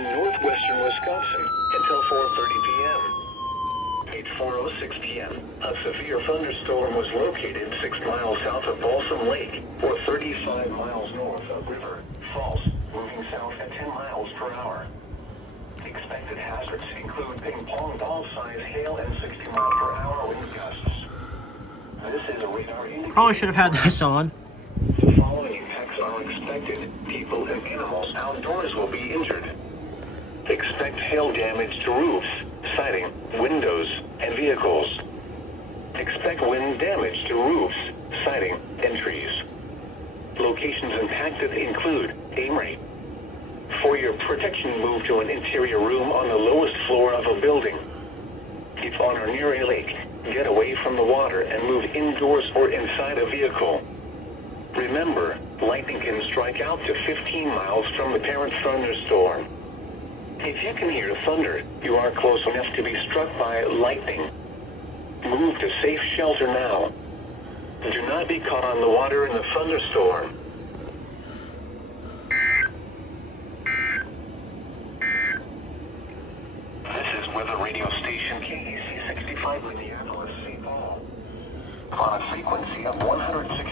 in northwestern Wisconsin until 4:30 p.m. At 4:06 p.m., a severe thunderstorm was located 6 miles south of Balsam Lake, or 35 miles north of River Falls, moving south at 10 miles per hour. Expected hazards include ping pong ball size hail and 60 mile per hour wind gusts. This is a radar indicator. Probably should have had this on. The following impacts are expected. People and animals outdoors will be injured. Expect hail damage to roofs, siding, windows, and vehicles. Expect wind damage to roofs, siding, and trees. Locations impacted include Amory. For your protection, move to an interior room on the lowest floor of a building. If on or near a lake, get away from the water and move indoors or inside a vehicle. Remember, lightning can strike out to 15 miles from the parent thunderstorm. If you can hear thunder, you are close enough to be struck by lightning. Move to safe shelter now. Do not be caught on the water in the thunderstorm. This is weather radio station KEC65 Minneapolis, St. Paul. On a frequency of 160.